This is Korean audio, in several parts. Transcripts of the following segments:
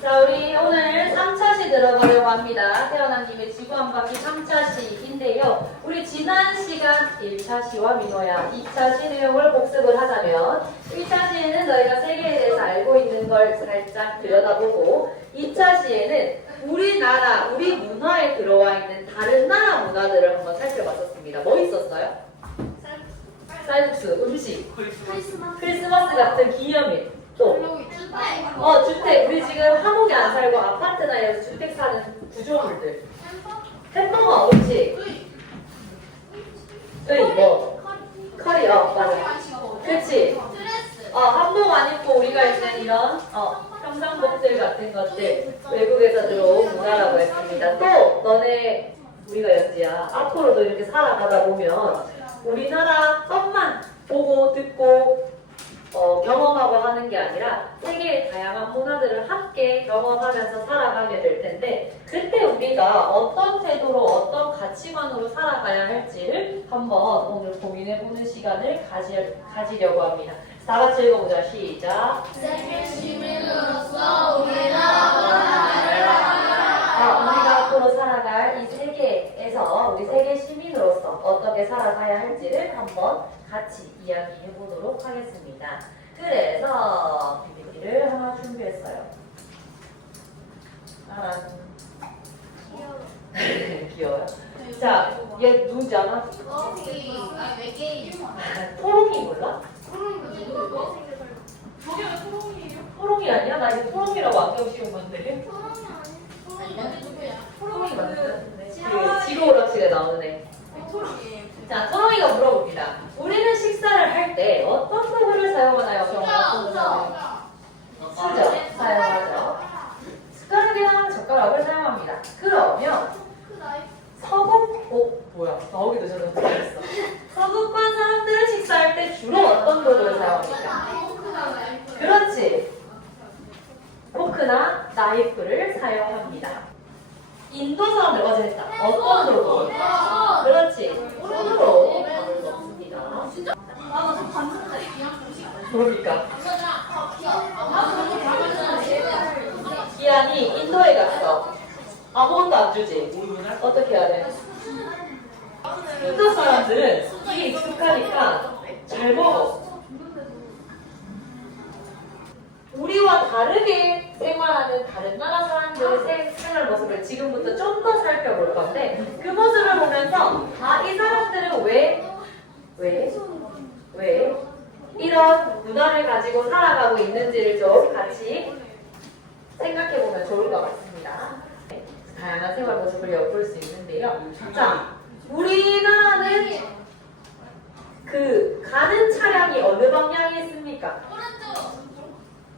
자, 우리 오늘 3차시 들어가려고 합니다. 태어난 김에 지구 한 바퀴 3차시인데요. 우리 지난 시간 1차시와 민호야 2차시 내용을 복습을 하자면 1차시에는 너희가 세계에 대해서 알고 있는 걸 살짝 들여다보고 2차시에는 우리나라, 우리 문화에 들어와 있는 다른 나라 문화들을 한번 살펴봤었습니다. 뭐 있었어요? 쌀국수, 음식, 크리스마스 크리스마스 같은 기념일, 또 주택 어, 주택. 우리 지금 한옥에 안 살고 아파트나 이런 주택 사는 구조물들. 햄버거, 음식. 의, 뭐. 커리, 어, 맞아. 드레스 어, 한복 안 입고 우리가 입는 이런, 어, 평상복들 같은 것들. 외국에서 들어온 문화라고 했습니다. 또, 너네, 우리가 연지야. 앞으로도 이렇게 살아가다 보면, 우리나라 것만 보고, 듣고, 어, 경험하고 하는 게 아니라 세계의 다양한 문화들을 함께 경험하면서 살아가게 될 텐데 그때 우리가 어떤 태도로 어떤 가치관으로 살아가야 할지를 한번 오늘 고민해 보는 시간을 가지, 가지려고 합니다. 다 같이 읽어보자. 시작. 세계 시민으로서 우리나라 자, 우리가 앞으로 살아갈 이 세계에서 우리 세계 시민으로서 어떻게 살아가야 할지를 한번 같이 이야기해 보도록 하겠습니다. 그래서 PPT를 하나 준비했어요. 하나. 귀여워요. 자, 얘 누군지 아나? 거기 외계인 토롱이 몰라? 저게 왜 소롱이에요? 토롱이 아니야? 나 이거 토롱이라고 안경 씌운 건데. 아니 얘네 누구야? 토롱이 맞는데? 그 지구 오락실에 나오는 애. 소롱이에요 자, 토롱이가 물어봅니다. 우리는 식사를 할 때 어떤 도구를 사용하나요? 그럼 어떤 도구를? 수저 사용하죠. 숟가락이나 젓가락을 사용합니다. 그러면 서국, 어, 뭐야? 나오기도 전에 못했어. 서구권 사람들은 식사할 때 주로 사용합니까? 그렇지. 포크나 나이프를 사용합니다. 인도 사람들 어제 했다. 어떤 도구? 그렇지. 손으로 그러니까. 아 기한이 인도에 갔어. 아무것도 안 주지. 어떻게 해야 돼? 인도 사람들은 이게 익숙하니까 잘 먹어. 우리와 다르게 생활하는 다른 나라 사람들의 생- 생활 모습을 지금부터 좀 더 살펴볼 건데 그 모습을 보면서 아 이 사람들은 왜 왜? 왜? 이런 문화를 가지고 살아가고 있는지를 좀 같이 생각해 보면 좋을 것 같습니다. 네, 다양한 생활 모습을 엿볼 수 있는데요. 자, 우리나라는 그 가는 차량이 어느 방향에 있습니까?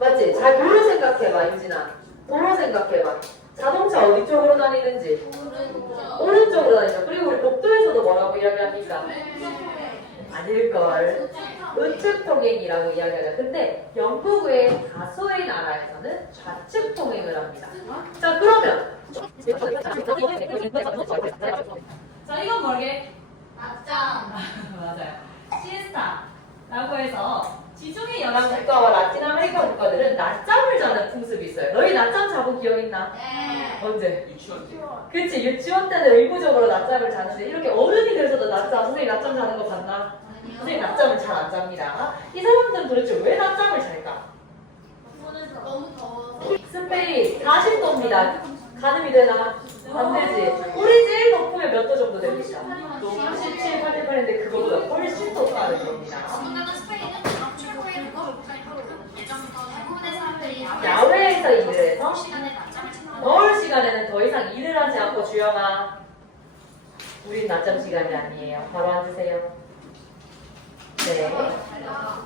맞지? 잘 도로 생각해봐, 유진아. 도로 생각해봐. 자동차 어디 쪽으로 다니는지 오른쪽으로 다니죠. 그리고 우리 복도에서도 뭐라고 이야기합니까? 아닐걸. 우측 통행이라고 이야기하죠. 근데 영국의 다수의 나라에서는 좌측 통행을 합니다. 자, 그러면 자, 이건 뭐게? 맞아요. 시에스타라고 해서 지중해 연안 국가와 라틴 아메리카 국가들은 낮잠을 자는 풍습이 있어요. 너희 낮잠 자고 기억 있나? 언제? 그치 유치원 때는 의무적으로 낮잠을 자는데 이렇게 어른이 돼서도 낮잠 선생님 낮잠 자는 거 봤나? 선생님 낮잠을 잘 안 잡니다. 이 사람들은 도대체 왜 낮잠을 잘까? 너무 더워서 스페인 40도입니다. 가늠이 되나? 안 되지. 우리 제일 높으면 몇 도 정도 됩니까? 37, 88인데 그거보다 훨씬 높다는 겁니다. 야외에서 일을 해서 겨울 시간에는 더 이상 일을 하지 않고 주영아 우린 낮잠 시간이 아니에요. 바로 앉으세요. 네.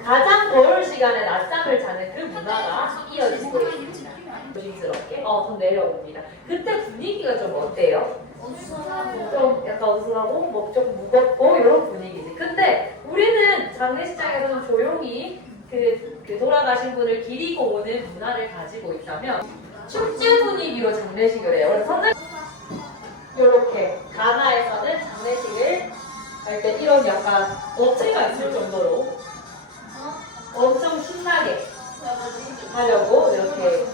가장 더울 시간에 낮잠을 자는 그 문화가 이어지고 있습니다. 조심스럽게 어, 좀 내려옵니다. 그때 분위기가 좀 어때요? 좀 약간 어수선하고 뭐 좀 무겁고 이런 분위기지. 근데 우리는 장례식장에서는 조용히 그, 가신 분을 기리고 오는 문화를 가지고 있다면 축제 분위기로 장례식을 해요. 그래서 선생 이렇게 가나에서는 장례식을 할 때 이런 약간 업체가 있을 정도로 엄청 신나게 하려고 이렇게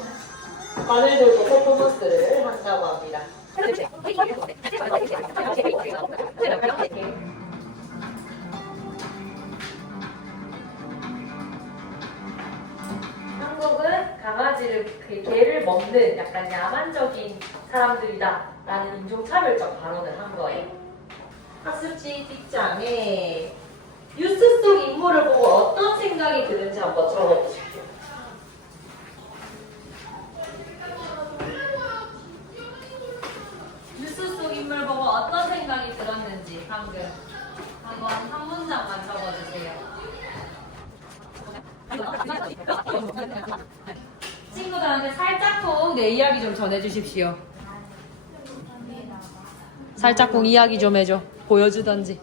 바늘 돌고 퍼포먼스를 한다고 합니다. 개를 먹는 약간 야만적인 사람들이다라는 인종차별적 발언을 한 거예요. 학습지 뒷장에 뉴스 속 인물을 보고 어떤 생각이 드는지 한번 적어보십시오. 뉴스 속 인물 보고 어떤 생각이 들었는지 방금 한번 한 문장만 적어주세요. 친구들한테 살짝쿵 내 이야기 좀 전해주십시오. 살짝쿵 이야기 좀 해줘. 보여주던지.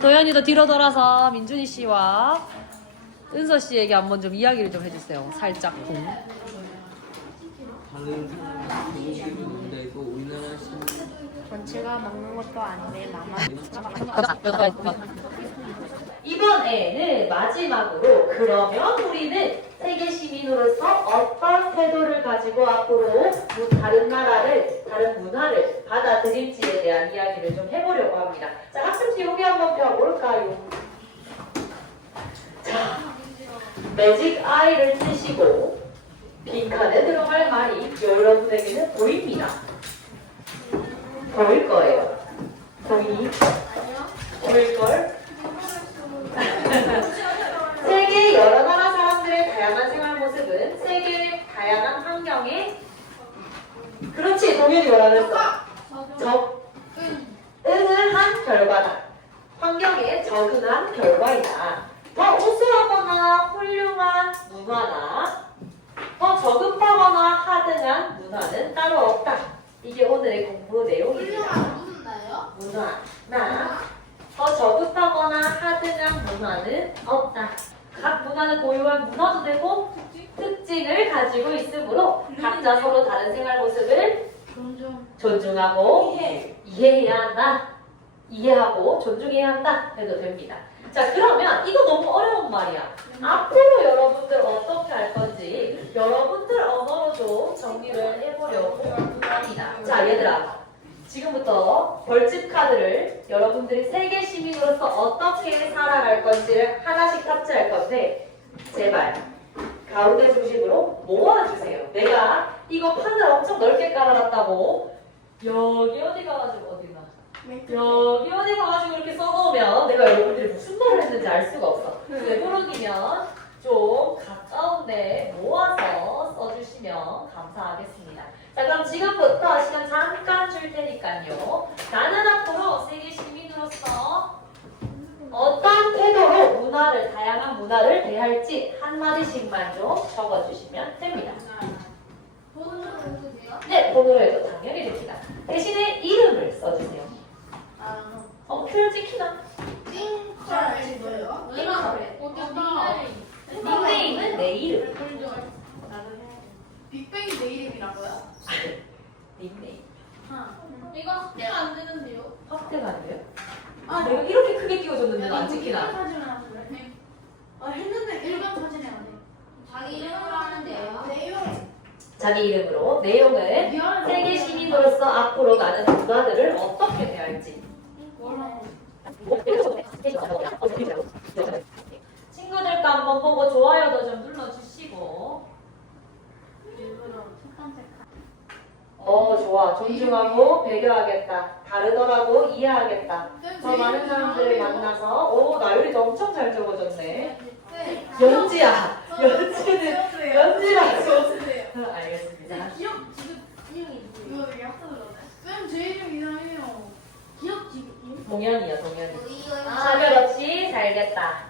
도현이도 뒤로 돌아서 민준이 씨와 은서 씨에게 한번 좀 이야기를 좀 해주세요. 살짝쿵. 다른 사람이 보고 있는데 이거 우리나라 시민 전체가 먹는 것도 아닌데 나만 이번에는 마지막으로 그러면 우리는 세계 시민으로서 어떤 태도를 가지고 앞으로 뭐 다른 나라를 다른 문화를 받아들일지에 대한 이야기를 좀 해보려고 합니다. 자 학습지 여기 한번 펴볼까요? 자 매직 아이를 쓰시고 빈칸에 들어갈 말이 여러분에게는 보입니다. 보일 거예요. 보이 보일 걸? 세계 여러 나라 다양한 생활 모습은 세계의 다양한 환경에 그렇지 동현이 말하는 적응을 한 결과다. 환경에 적응한 결과이다. 더 우수하거나 훌륭한 문화나 더 저급하거나 하등한 문화는 따로 없다. 이게 오늘의 공부 내용입니다. 훌륭한 무슨 나요? 문화 나 더 저급하거나 하등한 문화는 없다. 각 문화는 고유한 문화도 되고 특징을 가지고 있으므로 각자 서로 다른 생활 모습을 존중. 존중하고 이해. 이해해야 한다. 이해하고 존중해야 한다. 해도 됩니다. 자 그러면 이거 너무 어려운 말이야. 앞으로 여러분들 어떻게 할 건지 여러분들 언어로 좀 정리를 해보려고 합니다. 자 얘들아 지금부터 벌집 카드를 여러분들이 세계 시민으로서 어떻게 살아갈 건지를 하나씩 탑재할 건데 제발 가운데 중심으로 모아주세요. 내가 이거 판을 엄청 넓게 깔아놨다고 여기 어디 가가지고 어디가 여기 어디 가가지고 이렇게 써놓으면 내가 여러분들이 무슨 말을 했는지 알 수가 없어. 되도록이면 좀 가까운데 모아서 써주시면 감사하겠습니다. 자 그럼 지금부터 시간 잠깐 줄 테니까요. 나는 앞으로 세계 시민으로서 어떤 태도로 문화를 다양한 문화를 대할지 한 마디씩만 좀 적어주시면 됩니다. 보는 거 보세요. 네, 번호로 해도 당연히 됩니다. 대신에 이름을 써주세요. 아, 어, 큐를 찍히나? 띵철이 뭐예요? 띵철. 어떤 닉네임은 내 이름. 빅뱅이 내 이름이라고요? 닉네임. 이거 확대가 안 되는데요? 확대가 안 돼요? 아, 내가 이렇게 크게 끼워줬는데 안 찍히나? 사진을 아 했는데 일반 사진에 안 돼. 자기 이름으로 하는데요. 내용. 자기 이름으로 내용은 세계 시민으로서 앞으로 나는 문화들을 어떻게 대할지. 친구들과 한번 보고 좋아요도 좀 눌러주시고. 어, 좋아. 존중하고 배려하겠다. 다르더라도 이해하겠다. 더 많은 사람들을 만나서, 오, 나율이도 엄청 잘 적어줬네. 연지야. 연지는, 연지라 좀. 알겠습니다. 기억 지금 이름이 이거 약속을 쌤, 제 이름 이상해요. 기억 지금 동현이야, 동현이. 차별 없이 살겠다.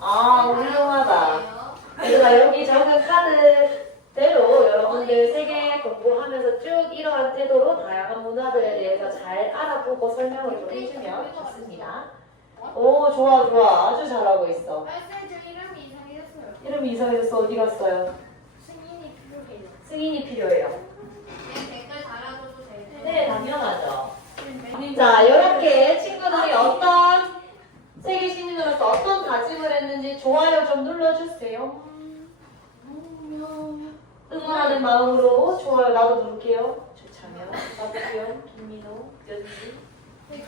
아, 훌륭하다. 얘들아, 여기 적은 카드대로 여러분들 세계 공부하면서 쭉 이러한 태도로 다양한 문화들에 대해서 잘 알아보고 설명을 좀 해주면 좋습니다. 오, 좋아, 좋아. 아주 잘하고 있어. 이름이 이상해졌어. 어디 갔어요? 승인이 필요해요. 승인이 필요해요. 네, 당연하죠. 자, 이렇게 친구들이 어떤 세계 시민으로서 어떤 했는지 좋아요 좀 눌러주세요. 기대하는 마음으로 좋아요 나도 누를게요. 조차면, 박수영, 김민호, 연지, 네.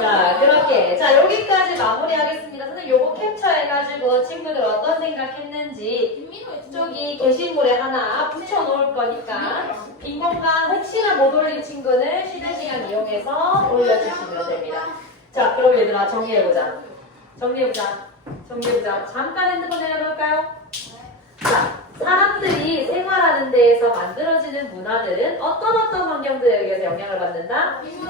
자 그렇게 자 여기까지 마무리하겠습니다. 선생님 요거 캡처해가지고 친구들 어떤 생각했는지 저기 게시물에 하나 붙여놓을 거니까 빈 공간 혹시나 못 올린 친구는 쉬는 시간 이용해서 올려주시면 됩니다. 자 그럼 얘들아 정리해보자. 정리해보자. 정리해보자. 잠깐 핸드폰 내려놓을까요? 자 사람들이 생활하는 데에서 만들어지는 문화들은 어떤 어떤 환경들에 의해서 영향을 받는다? 인물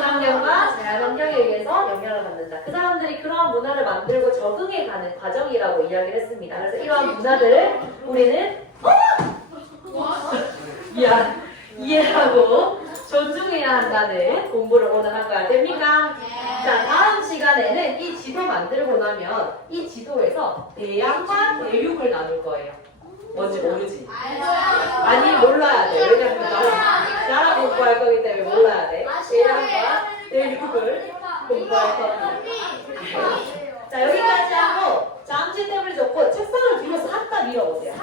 환경과 자연 환경에 의해서 영향을 받는다. 그 사람들이 그러한 문화를 만들고 적응해가는 과정이라고 이야기를 했습니다. 그래서 이러한 문화들을 우리는 미안 이해하고 존중해야 한다는 공부를 오늘 한 거야 됩니까? 네. 자 다음 시간에는 이 지도 만들고 나면 이 지도에서 대양과 대륙을 나눌 거예요. 뭔지 모르지? 아니 몰라야 돼. 왜냐면 나랑 나랑 공부할 거기 때문에 몰라야 돼. 대양과 대륙을 공부할 거예요. 자 여기까지 하고 잠시 때문에 좋고 책상을 뒤로 싹 다 밀어오세요.